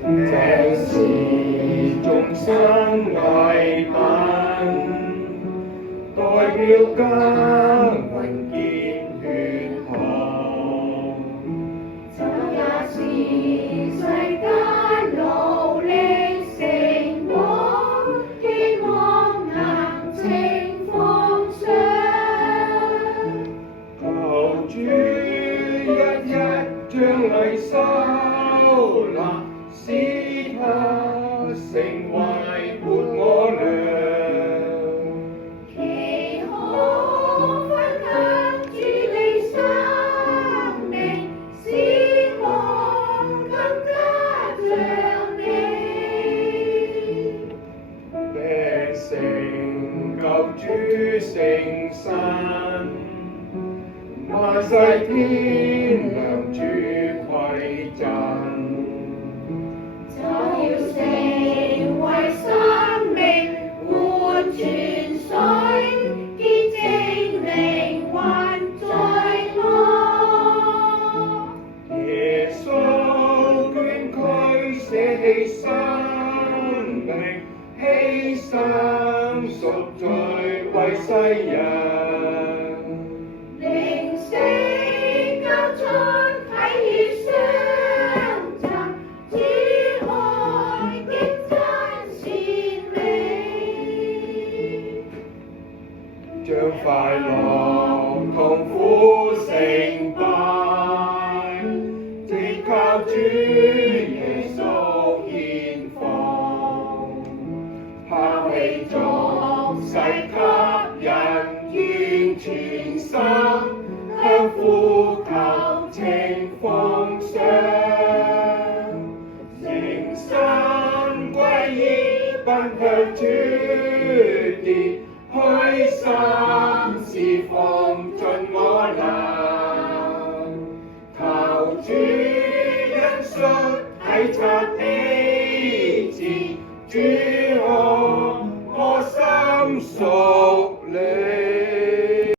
這是眾生遺品，代表耕耘見血汗。這也是世間努力成果，希望能呈奉上。求主一將禮收納，使它成為活我糧。祈可分享主你生命，使我更加像你。並成就主聖身，萬世天良主饋贈。就要成為生命活泉水，潔淨靈魂在我。耶穌捐軀捨棄生命，犧牲贖罪為世人。靈死交出體血相贈，主愛極真善美。將快樂痛苦成敗，即靠主耶穌獻放，拋棄俗世給人願全心，向苦求情奉上，誠心歸依奔向主殿，虛心侍奉盡我能。求主恩恤體察卑賤，主